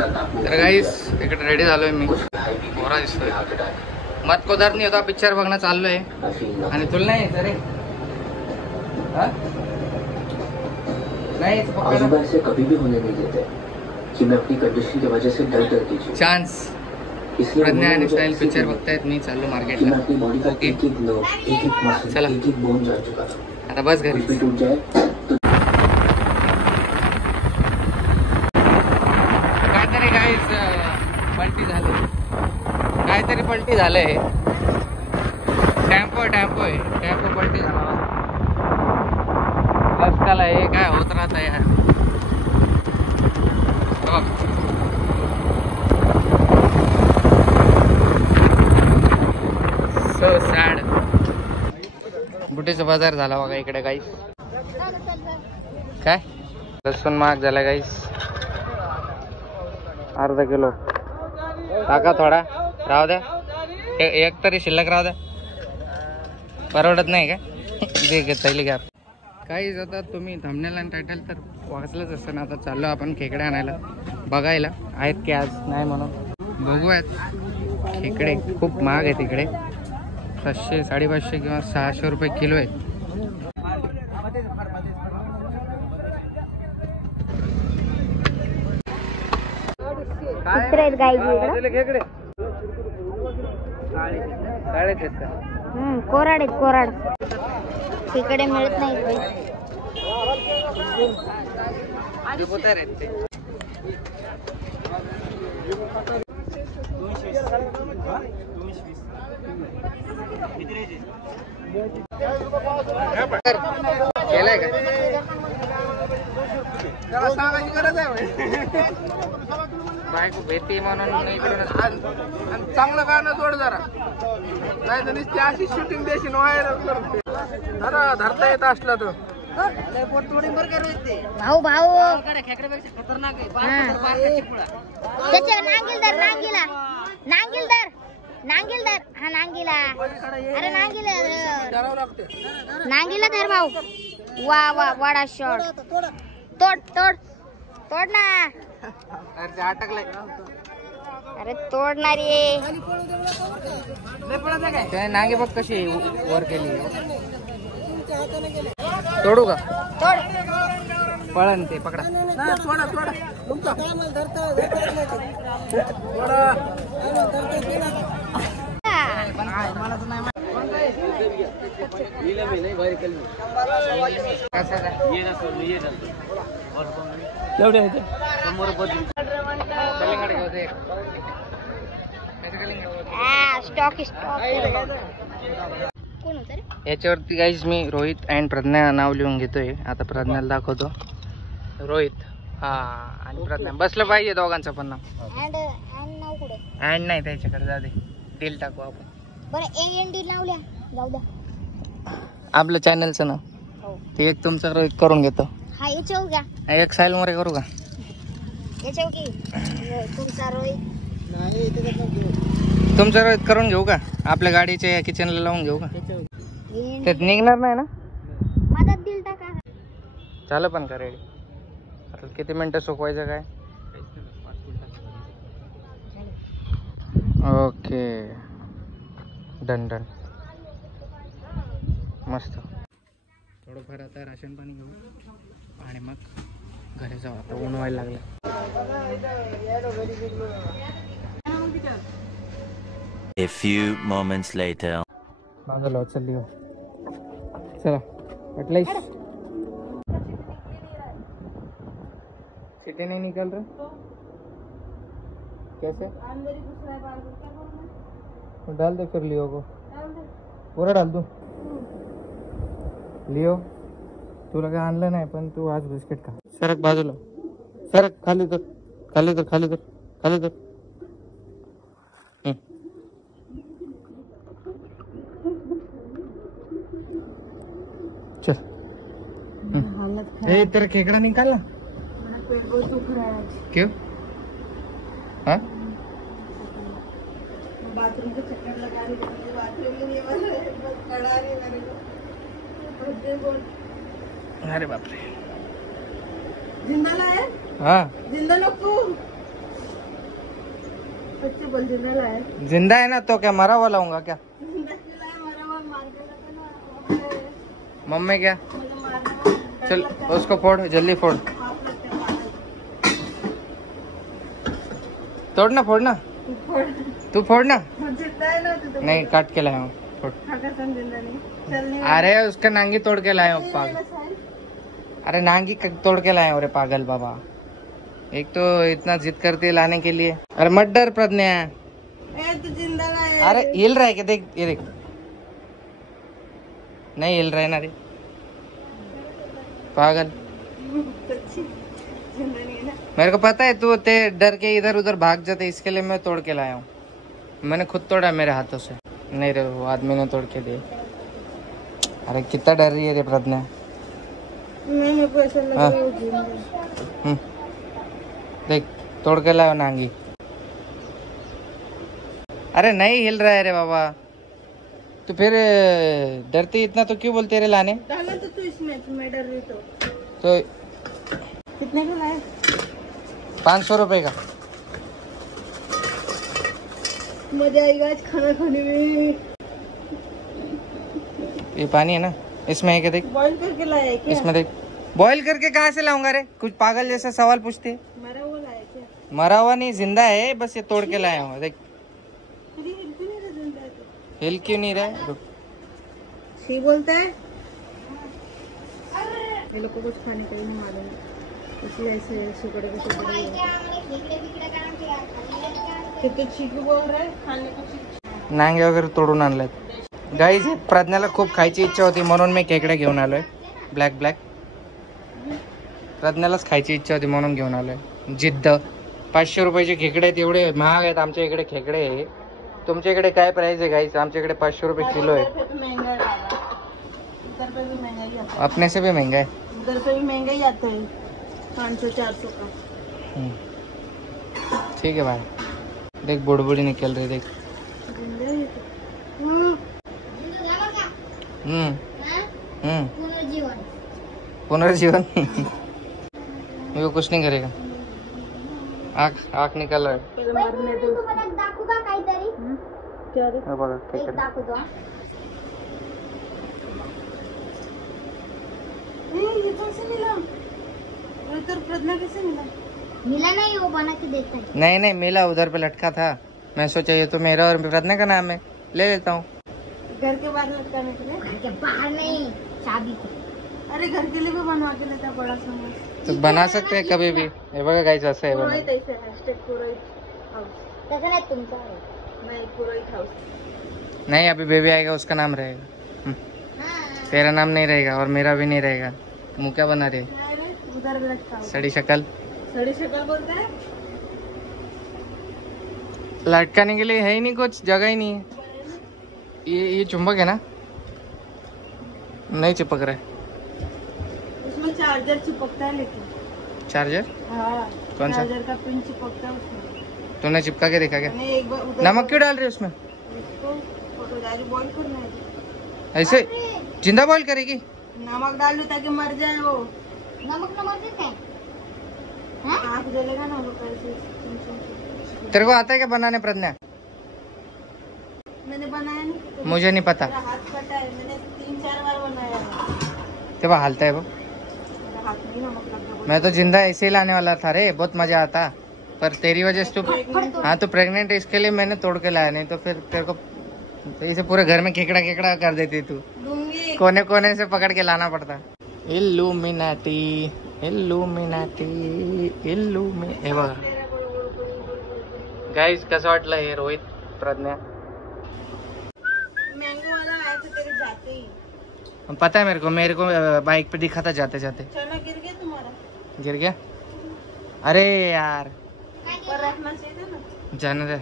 तर गाईस इकडे रेडी झालोय मी, मोरा दिसतोय. मत कोदार नाही होता, पिक्चर बघणं चाललोय. आणि तुला नाही यायचं रे? नहीं से कभी भी होने नहीं देते कि मैं अपनी कंडीशन की वजह से डर डर के चांस. प्रज्ञा आणि स्टाईल पिक्चर बघतायत, मी चाललो मार्केटला. चला आता बस घरी. काहीतरी गाईस पलटी झाली, काहीतरी पलटी झालंय. टेम्पो आहे, टेम्पो पलटी झाला. रस्त्याला हे काय होत राहत यार. So sad. बुटीचा बाजार झाला बघा इकडे गाईस. काय लसूण महाग झाला गाईस. अर्धा किलो टाका, थोडा राहू द्या. एक तरी शिल्लक राहू द्या, परवडत नाही का? दे घेतली घ्या. काही जातात तुम्ही थंबनेल आणि टायटल तर वाचलंच असतं ना. आता चाललो आपण खेकडे आणायला, बघायला आहेत की आज नाही म्हणून बघूयात. खेकडे खूप महाग आहे तिकडे, 500, 550 किंवा 600 रुपये किलो आहेत. कोराड आहेत, कोराड तिकडे मिळत नाही. केलाय का? त्याला सांगायची गरज आहे. बायको भेटते म्हणून इकडून चांगलं गाणं जोड जरा, नाही तर नुसती अशी शूटिंग द्यायची व्हायरल करते. धरता येत असला तर भाऊ भाऊ खतरनाक आहे. त्याच्या नांगिलदार, नांगिलदार हा नांगिला. अरे नांगिला धर भाऊ. वा वा वाडा शॉट. तोड ना. अटकलाय. अरे तोडणार रे. नांगे बघ कशी वर केली. तोडू का? तोड. पळण ते पकडा. याच्यावरती गाईज मी रोहित अँड प्रज्ञा नाव लिहून घेतोय. आता प्रज्ञाला दाखवतो. रोहित हा आणि प्रज्ञा बसलं पाहिजे दोघांचं पण नाव. अँड नाही त्याच्याकडे, जा दे. डील टाकू आपण. आपलं चॅनलचं नाव ते एक तुमचं रोहित करून घेतो. एक साईल मोरे करू का? तुमचं रोहित करून घेऊ का? आपल्या गाडीच्या किचनला लावून घेऊ का? ते निघणार नाही ना? झालं पण का रेडी? आता किती मिनिटं सुकवायचं काय? Okay done. मस्त. थोडंफार आता राशन पाणी घेऊ आणि मग घरी जाऊ. आता ऊन व्हायला लागलं. A few moments later. बांधलो चल लिहो. चला पटलाइस. सीटें नहीं निकल रहे कैसे? डाल दे फिर लियो को. पूरा डाल दो. लियो तुला काय आणलं नाही पण तू आज बिस्किट खा. सरक बाजूला. सरक. खाली तर. चल. तेरा खेकड़ा निकालना. क्यों? हाँ? बाथरूम के चक्कर लगा रही है. बाथरूम में नहीं पड़ा रही मेरे को. अरे बाप रे. जिंदा लाया? हाँ. जिंदा नको. बच्चे बोल जिंदा लाए, जिंदा है ना तो क्या मरा हुआ लाऊंगा क्या? जिंदा लाए, मरा हुआ मार के लगा ना, मम्मी क्या? मतलब मारना चल उसको फोड़, जल्दी फोड़, पाप लगता है, तोड़ना, फोड़ना, फोड़, तू फोड़ना। जिंदा है ना तो नहीं, काट के लाया हूँ, फोड़। कसम जिंदा नहीं, चलने अरे उसका नांगी तोड़ के लाया हूँ पागल। अरे नांगी तोड़ के लाए अरे पागल बाबा, एक तो इतना जिद करती है लाने के लिए। अरे मत डर प्रज्ञा। तो जिंदा लाए, अरे हिल रहा है क्या? देख ये देख, नहीं हिल रहा है ना रे पागल। जिंदा नहीं है ना। मेरे को पता है तू ते डर के इधर उधर भाग जाते, इसके लिए मैं तोड़ के लाया हूँ। मैंने खुद तोड़ा मेरे हाथों से, नहीं रे वो आदमी ने तोड़ के दिए। अरे कितना डर रही है रे प्रज्ञा। मेरे को ऐसा लग रहा है वो जिंदा है। देख तोड़ के लाया नांगी। अरे नहीं हिल रहा है रे बाबा, तो फिर डरती इतना तो क्यों बोलते रे लाने? डाला तो तू इसमें, मैं डर रही तो कितने का लाए? 500 रुपए का। मजा आएगा आज खाना खाने में। ये पानी है ना, इसमें है क्या? देख बॉईल करके लाया क्या? इसमें देख। बॉईल करके कहाँ से लाऊंगा रे? कुछ पागल जैसा सवाल पूछते। मरा हुआ लाया क्या? मरा हुआ नहीं, जिंदा है, बस ये तोड़ के लाया हूँ। देख अरे हिल क्यों नहीं रहा जिंदा है तो? हिल क्यों नहीं रहा है? रुक। सी बोलता है, ये लोग को कुछ खाने का ही नहीं मालूम, इसलिए ऐसे सुकड़े के सुकड़े कितने चीकू बोल रहे हैं खाने को। नांगे वगैरे तोडून आणलाय गाईज. प्रज्ञाला खूप खायची इच्छा होती म्हणून मी खेकडे घेऊन आलोय. ब्लॅक ब्लॅक प्रज्ञालाच खायची इच्छा होती म्हणून घेऊन आलोय. जिद्द. 500 रुपयाचे खेकडे आहेत, एवढे महाग आहेत आमच्या इकडे खेकडे. तुमच्या इकडे काय प्राइस आहे गाईज? आमच्या इकडे 500 रुपये किलो आहे. अपने से भी महंगा है. उधर पे भी महंगा ही आता है, 500-400 का. ठीक है भाई. देख बुड़बुड़ी निकल रही देख. पुनर्जीवन. वो कुछ नहीं करेगा. आँख आँख निकल रहा है. दाखवू का काहीतरी? क्या रे? हे बघा काय एक करत. दाखवतो हा. ये कौन से मिला? ये तो प्रज्ञा कैसे मिला? मिला नहीं, वो बना के देता है. नहीं नहीं मिला, उधर पे लटका था. मैं सोचा ये तो मेरा और प्रज्ञा का नाम है, ले लेता हूँ. घर के बाहर लटकाने के लिए? घर के बाहर नहीं, चाबी पे. अरे घर के लिए भी बनवा के लेता बड़ा समोसा. तो बना सकते हैं कभी भी. हे बघा गाईज असं आहे बघा. पुरोहित ऐसे है, स्टेट पुरोहित हाउस. तसं नाही तुमचा आहे. नहीं, पुरोहित हाउस. नहीं अभी बेबी आएगा उसका नाम रहेगा. तेरा नाम नहीं रहेगा और मेरा भी नहीं रहेगा. मुँह क्या बना रहे? क्या रे? उधर लटका. सड़ी शक्ल. सड़ी शक्ल बोलता है? लटकाने के लिए है ही नहीं, कुछ जगह ही नहीं है. ये चुंबक है ना? नहीं चिपक रहा है. उसमें चार्जर चिपकता है लेकिन. चार्जर हाँ, कौन सा? चार्जर का पिन चिपकता है उसमें. तूने चिपका के देखा क्या? मैंने एक बार उधर नमक क्यों डाल रहे हो उसमें? इसको फोटोदारी बॉईल करना है. ऐसे जिंदा बॉईल करेगी? नमक डाल लो ताकि मर जाए वो. नमक नमक देते हैं. आँख जलेगा ना वो कैसे. तेरे को आता है क्या बनाने प्रज्ञा? मैंने बनाया नहीं. मुझे नहीं पता. मेरा हाथ कटा है, मैंने 3-4 बार बनाया है. तेरा हालता है वो. मेरा हाथ में नमक लग गया. मैं तो जिंदा ऐसे ही लाने वाला था रे, बहुत मजा आता. पर तेरी वजह से तू, हाँ तो प्रेग्नेंट है इसके लिए मैंने तोड़ के लाया, नहीं तो फिर तेरे को इसे पूरे घर में केकड़ा केकड़ा कर देती तू. दूंगी. कोने कोने से पकड़ के लाना पड़ता. इल्लुमिनाटी इल्लुमिनाटी इल्लुमि. हे बघा गाईज कसं वाटलं हे रोहित प्रज्ञा? मैंगो वाला आया था तेरे जाते ही. पता है मेरे को बाइक पे दिखा था जाते जाते. चना गिर गया तुम्हारा. गिर गया? अरे यार पर रखना चाहिए था ना. जाने दे,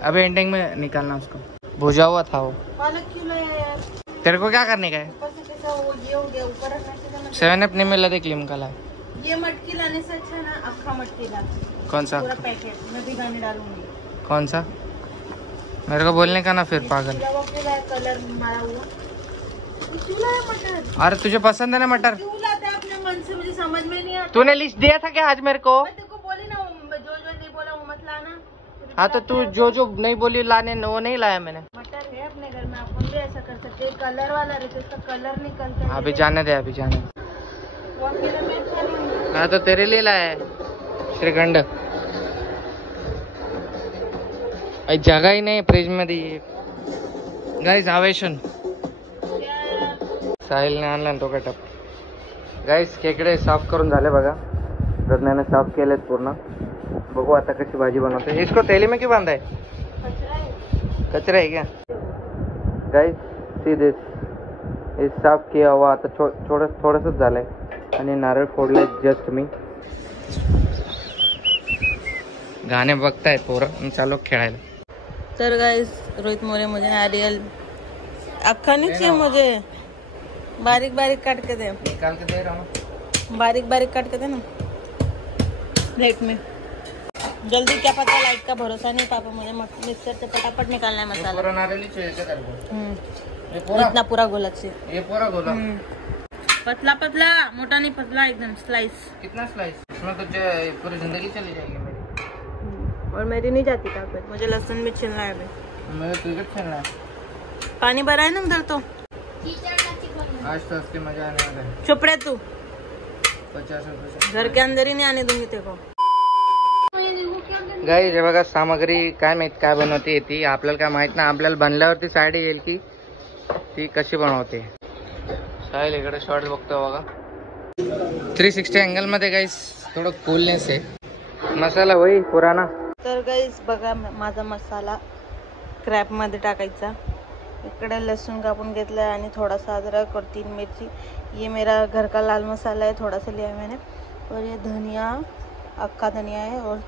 अभी एंडिंग में निकालना उसको. भुजा हुआ था वो. पालक क्यों लाया यार? तेरे को क्या करने का है? ऊपर से कैसा वो ये हो गया, ऊपर रखना चाहिए था ना. 7 नहीं मिला, देख लिमका ला. ये मटकी लाने से अच्छा ना अक्खा मटकी ला. कौन सा? पूरा पैकेट मैं भी गाने डालूंगी. कौन सा? मेरे को बोलने का ना फिर पागल. वो क्यों लाया कलर मारा हुआ? क्यों लाया मटर? अरे तुझे पसंद है ना मटर? क्यों लाते हैं अपने मन से? मुझे समझ में नहीं आता. तूने लिस्ट दिया था क्या आज मेरे को? मैं तेरे को बोली ना, जो जो नहीं बोला वो मत लाना. हाँ तो तू जो जो नहीं बोली लाने वो नहीं लाया मैंने। मटर है अपने घर में, अपन भी ऐसा कर सकते हैं। कलर वाला रहता है, उसका कलर निकलता है। अभी जाने दे, अभी जाने दे। वो अकेले में अच्छा नहीं है। हाँ तो तेरे लिए लाया है श्रीखंड। अरे जगह ही नाही फ्रीज मध्ये। गाईज आवेशन साहिलने आणला तो कटप। गाईज खेकडे साफ करून झाले बघा, रत्नाने साफ केलेत पूर्ण। बघू आता कशी भाजी बनवते। इसको तेली में क्यों बांधा है? कचरा है क्या? गाईज सी दिस, हे साफ किया हुआ आता थोडंसंच झालंय आणि नारळ फोडले जस्ट मी। गाणे बघतायत पोरं, चालू खेळायला। तर गाइस रोहित मोरे मुझे नारियल अक्खा नहीं चाहिए, मुझे बारीक बारीक काट के दे। निकाल के दे रहा हूँ। बारीक बारीक काट के दे ना प्लेट में जल्दी। क्या पता, लाइट का भरोसा नहीं पापा, मुझे मिक्सर से फटाफट निकालना है मसाला। पूरा नारियल ही चाहिए क्या तेरे को? ये पूरा? इतना पूरा गोला से ये पूरा गोला? पतला पतला, मोटा नहीं, पतला एकदम स्लाइस। कितना स्लाइस? इसमें तो पूरी जिंदगी चली जाएगी मेरी। और मेरी नहीं जाती ताकत, मुझे लहसुन भी छिलना है अभी। मेरे क्रिकेट खेलना है। पानी भरा है ना उधर तो। आज तो उसके मजा आने वाला है। चुप रहे तू, 50 रुपये घर के अंदर ही नहीं आने दूंगी तेरे को। गाईज हे बघा सामग्री काय माहित काय बनवते ती, आपल्याला काय माहित नाही। आपल्याला बनल्यावरती साईड येईल की ती कशी बनवते। साहिल इकडे शॉर्ट बघतो बघा 360 अँगल मध्ये। गाईज थोडं कूलनेस आहे। मसाला वही पुराना। तर गाइस बघा माझा मसाला क्रॅप मध्ये टाकायचा। इकडे लहसुन कापून घेतला है आणि थोड़ा-सा अदरक और 3 मिर्ची। ये मेरा घर का लाल मसाला है, थोड़ा सा लिया है मैंने। और ये धनिया, अक्खा धनिया है, और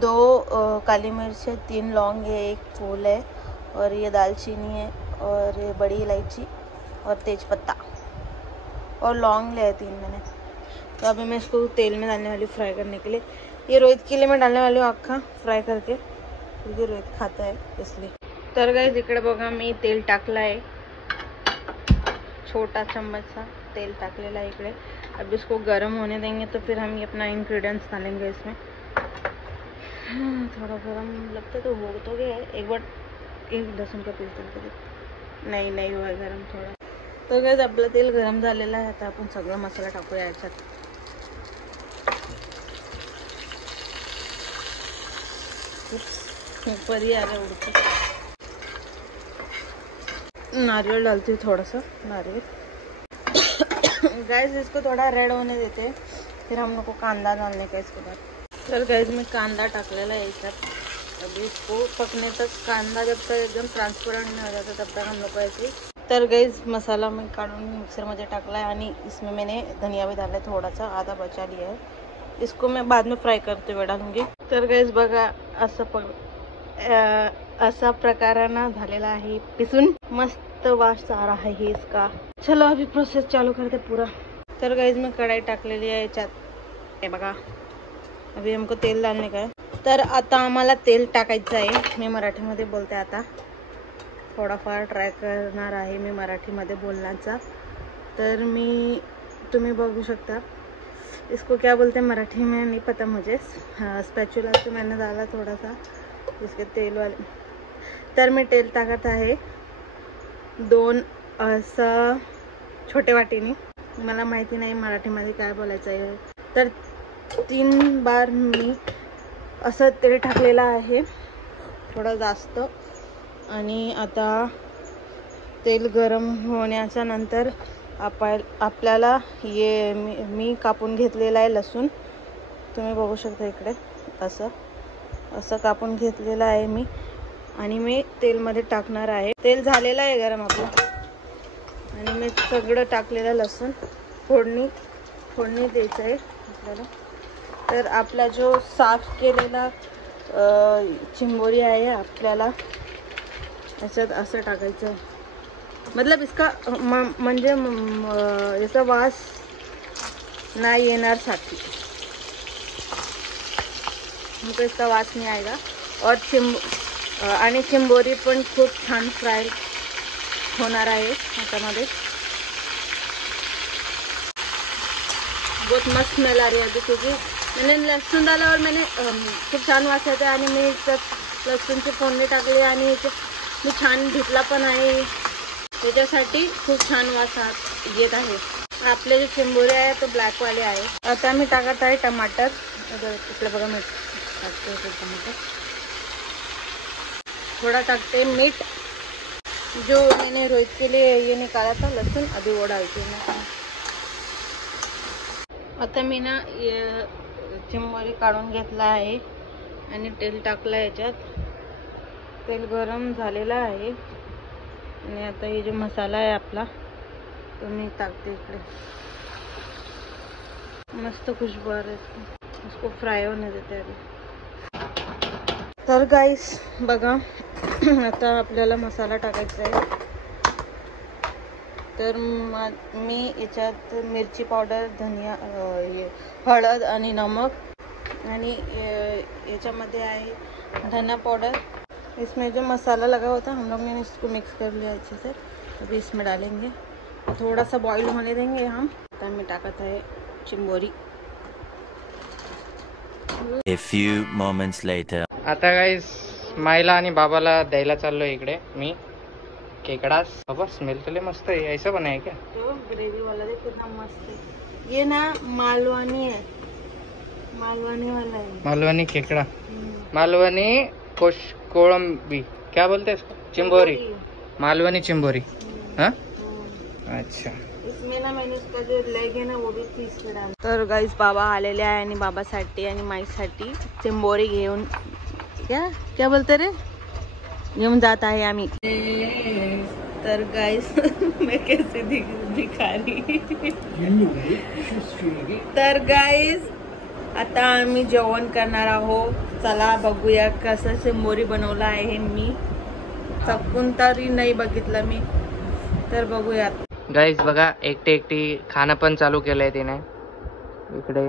2 काली मिर्च है, 3 लौंग है, 1 फूल है, और ये दालचीनी है, और ये बड़ी इलायची और तेज पत्ता और लौंग ले 3 मैंने। तो अभी मैं इसको तेल में डालने वाली हूँ फ्राई करने के लिए। ये रोहित के लिए मैं डालने वाली हूँ अक्खा फ्राय करके, क्योंकि रोहित खाता है इसलिए। तर गाइस इकडे बघा मी तेल टाकलं आहे, छोटा चम्मचचा तेल टाकलेला आहे इकडे। अब इसको गर्म होने देंगे तो फिर हम ये अपना इंग्रेडिएंट्स डालेंगे इसमें। थोड़ा गर्म लगता है तो हो तो गया है। एक बार एक लहसुन का पीस डाल के नहीं हुआ गरम थोड़ा। तर गाइस आपलं तेल गरम झालेलं आहे, आता आपण सगळा मसाला टाकूया याच्यात। ऊपर ही आ रहा है उड़ के। नारियल डालती हूँ, थोड़ा सा नारियल। गैस इसको थोड़ा रेड होने देते हैं, फिर हम लोग को कांदा डालने का इसके बाद। तर गैस में कांदा टाकलेला है इसमें। अभी इसको पकने तक, कांदा जब तक एकदम ट्रांसपेरेंट नहीं हो जाता तब तक हम लोग को ऐसे। तर गैस मसाला मैं काढून मिक्सरमध्ये टाकला है आणि इसमें मैंने धनिया भी डाला है, थोड़ा सा आधा बचा लिया है। इसको मैं बाद में फ्राय करते हुए डालूंगी। तर गैस बघा असा प्रकारानं झालेला आहे पिसून, मस्त वास आ रहा है इसका। चलो अभी प्रोसेस चालू करते पूरा। तर गाइस मैं कढ़ाई टाकलेली आहे याच्यात, हे बघा। अभी हमको तेल डालने का है। तर आता आम्हाला तेल टाकायचं आहे। मी मराठीमध्ये बोलते आता, थोडाफार ट्राय करणार आहे मी मराठीमध्ये बोलण्याचा। तर तुम्ही बघू शकता, इसको क्या बोलते हैं मराठी में नहीं पता मुझे। स्पैचुला से मैंने डाला थोड़ा सा इसके तेल वाले। तर मी तेल टाकत आहे 2 असं छोटे वाटीने, मला माहिती नाही मराठीमध्ये काय बोलायचं आहे। तर 3 बार मी असं तेल टाकलेलं आहे, थोडं जास्त। आणि आता तेल गरम होण्याच्या नंतर आपल्याला ये मी कापून घेतलेला आहे लसूण, तुम्ही बघू शकता इकडे। असं कापून घेतलेलं आहे मी, आणि मी तेलमध्ये टाकणार आहे। तेल झालेलं आहे गरम आपलं, आणि मी सगळं टाकलेलं लसूण फोडणी द्यायचं आहे आपल्याला। तर आपला जो साफ केलेला चिंबोरी आहे आपल्याला याच्यात असं टाकायचं, मतलब इसका म्हणजे याचा वास नाही येणार साठी, हमको इसका वास नहीं आएगा। और आणि चिंबोरी पण खूप छान फ्राय होणार आहे याच्यामध्ये। बहुत मस्त स्मेल आ रही है अभी, क्योंकि मैंने लहसुन डाला और मैंने खूप छान वास येते, आणि मी लसूणची फोडणी टाकली आणि मी छान धुतला पण आहे. त्याच्यासाठी खूप छान वास येत आहे. आपले जे चिंबोरे आहे तो ब्लॅकवाले आहे. आता मी टाकत आहे टमाटर. इकडे बघा मी टाकते टमाटर. थोड़ा टाकते मीठ. जो मैंने रोहित के लिए ये निकाला था लहसुन, अभी वो डालती हूँ मैं. आता मी ना चिंबोरी काढून घेतला आहे आणि तेल टाकलं याच्यात. तेल गरम झालेला आहे आणि आता हे जो मसाला आहे आपला तो मी टाकते इकडे. मस्त खुशबू आ रही है. उसको फ्राय होने देते अभी. तर गाईस बघा आता आपल्याला मसाला टाकायचा आहे. तर मी याच्यात मिरची पावडर, धनिया, हळद आणि नमक आणि याच्यामध्ये आहे धनिया पाउडर. इसमें जो मसाला लगा हुआ था हम लोग ने इसको मिक्स कर लिया अच्छे से. अभी इसमें डालेंगे, थोड़ा सा बॉईल होने देंगे हम. आता मी टाकत आहे चिंबोरी. A few moments later. आता गाईस माईला आणि बाबाला द्यायला चाललोय इकडे मी खेकड़ा. बाबा स्मेल तो ले मस्त है. ऐसा बना है क्या? तो ग्रेवी वाला देख कितना मस्त है. ये ना मालवानी है, मालवानी वाला है. मालवनी खेकड़ा, मालवनी कोळंबी क्या बोलते हैं इसको? चिंबोरी, मालवनी चिंबोरी. हाँ अच्छा. इसमें ना मैंने इसका जो लेग है ना वो भी पीस के डाला. तर गाईस बाबा आलेले आहे आणि बाबासाठी आणि माईसाठी चिंबोरी घेऊन क्या क्या बोलते रे घेऊन जात आहे आम्ही. तर गाईस मैं कैसे दिखा रही. तर गाईस आता आम्ही जेवण करणार आहोत. चला बघूया कसं चिंबोरी बनवलं आहे. मी चकून तरी नाही बघितलं मी, तर बघूयात. गाईस बघा एकटी खाणं पण चालू केलंय तिने इकडे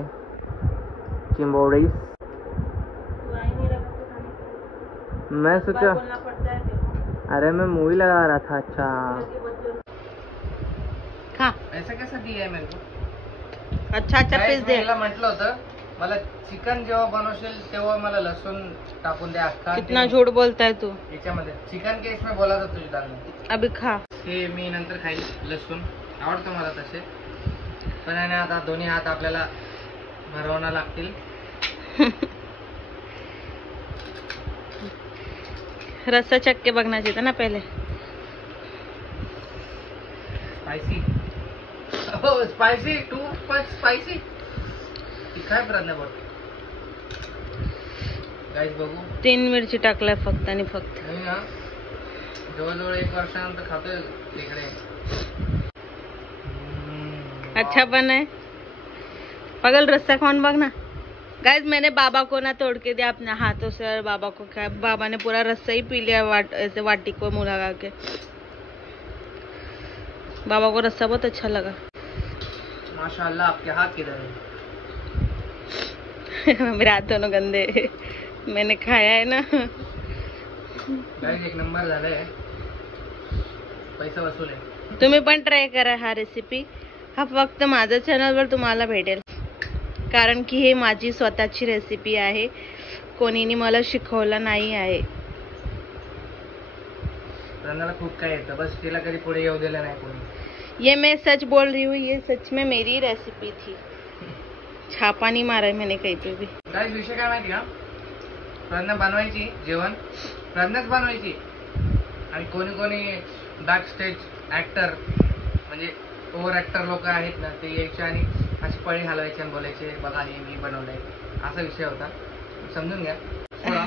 चिंबोरी. मैं सोचा अरे मैं मूवी लगा रहा था. अच्छा खा. ऐसा कैसा दिया है मेरे को? अच्छा पीस दे. मला म्हटलं होतं मला चिकन जेव्हा बनवशील तेव्हा मला लसूण टाकून द्या. कितना झूठ बोलताय तू. याच्यामध्ये चिकन के इसमें बोला था तुझी दाल. अभी खा. हे मी नंतर खाईल. लसूण आवडतं मला तसे, पण आहे ना आता दोन्ही हात आपल्याला भरवणं लागतील. रस्सा चक्के बघना चाहिए था ना पहले. स्पायसी. हो स्पायसी. Too much spicy. काय प्रयत्न बघ गाईस बघू. 3 मिरची टाकलाय फक्त आणि फक्त. मी ना जवळजवळ 1 वर्षानंतर खातोय तिकडे. अच्छा बना है. पगल रस्सा कौन बघना. गाइस मैंने बाबा को ना तोड़ के दिया अपने हाथों से और बाबा को क्या बाबा ने पूरा रस्सा ही पी लिया ऐसे वाटी को मुंह लगा के. बाबा को रस्सा बहुत अच्छा लगा. माशाल्लाह. आपके हाथ किधर है? मेरे हाथ दोनों गंदे. मैंने खाया है ना. गाइस 1 नंबर झालंय. पैसा वसूल आहे. तुम्ही पण ट्राय करा हा रेसिपी. हा फक्त माझ्या चॅनलवर तुम्हाला भेटेल, कारण की हे माझी स्वतःची रेसिपी आहे. कोणीनी मला शिकवलं नाही आहे. रंगाला खूप काय येतं, बस तिला कधी पुढे येऊ दिलं नाही कोणी. ये मैं सच बोल रही हूँ, ये सच में मेरी रेसिपी थी. छापा नहीं मारा है मैंने कहीं पे भी. गाइस विषय काय माहिती का, प्रज्ञा बनवायची जेवण, प्रज्ञाच बनवायची. आणि कोणी कोणी डार्क स्टेज ऍक्टर म्हणजे ओव्हर ऍक्टर लोक आहेत ना, ते यायचे आणि अशी पळी घालवायचे आणि बोलायचे बघा हे मी बनवलंय. असा विषय होता, समजून घ्या. थोडा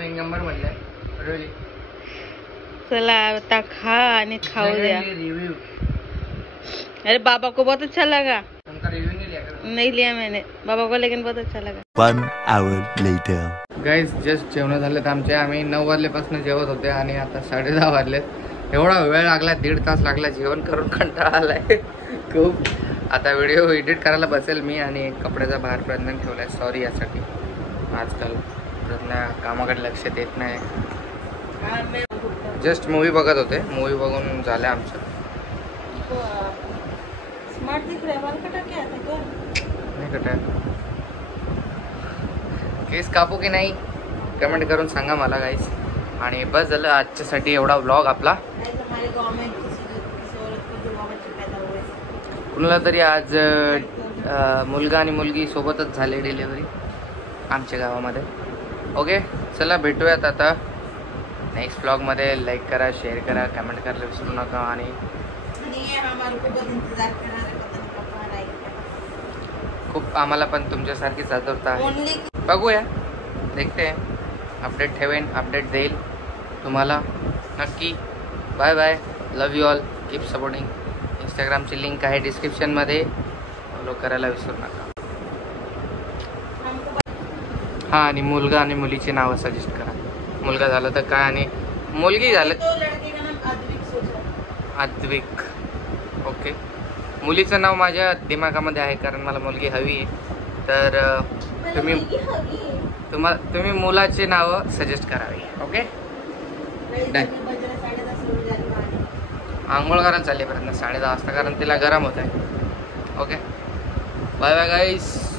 1 नंबर म्हणलंय रिअली. चला आता खा आणि खाऊ द्या. रिव्यू. अरे बाबा को बहुत अच्छा लगा. उनका रिव्यू नहीं लिया नहीं लिया मैंने बाबा को, लेकिन बहुत अच्छा लगा. 1 hour later. गाईज जस्ट जेवण झालेत आमचे. आम्ही 9 वाजल्यापासून जेवत होते आणि आता 10:30 वाजलेत. एवढा वेळ लागला, 1.5 तास लागला जेवण करून. कंटाळा आलाय खूप. आता व्हिडिओ एडिट करायला बसेल मी आणि कपड्याचा बाहेर प्रज्ञा ठेवलाय. सॉरी यासाठी. आजकाल प्रज्ञा कामाकडे लक्ष देत नाही. जस्ट मूवी बघत होते, मूवी बघून झालं आमचं. स्मार्ट दिख रहा है. बाल कटा क्या था क्या? नहीं कटा. केस कापू की नहीं कमेंट करून सांगा मला गाईस. आणि बस झालं आजच्यासाठी एवढा व्लॉग आपला. कुणाला तरी आज मुलगा आणि मुलगी सोबतच झाले डिलिव्हरी आमच्या गावामध्ये. ओके चला भेटूयात आता नेक्स्ट व्लॉगमध्ये. लाईक करा, शेअर करा, कमेंट करायला विसरू नका. आणि खूप आम्हाला पण तुमच्यासारखीच आतुरता आहे. बघूया, देखते अपडेट ठेवेन, अपडेट देईल तुम्हाला नक्की. Bye bye, love you all, keep supporting. इंस्टाग्रामची लिंक आहे डिस्क्रिप्शनमध्ये, फॉलो करायला विसरू नका. हां, आणि मुलगा आणि मुलीची नावं सजेस्ट करा. मुलगा झालं तर काय आणि मुलगी झालं अद्विक. ओके, मुलीचं नाव माझ्या दिमागामध्ये आहे कारण मला मुलगी हवी आहे. तर तुम्ही मुलाची नावं सजेस्ट करावी. ओके, आंघोळ करायला चालले पर्यंत 10:30 वाजता कारण तिला गरम होत आहे. ओके, बाय बाय गाईस.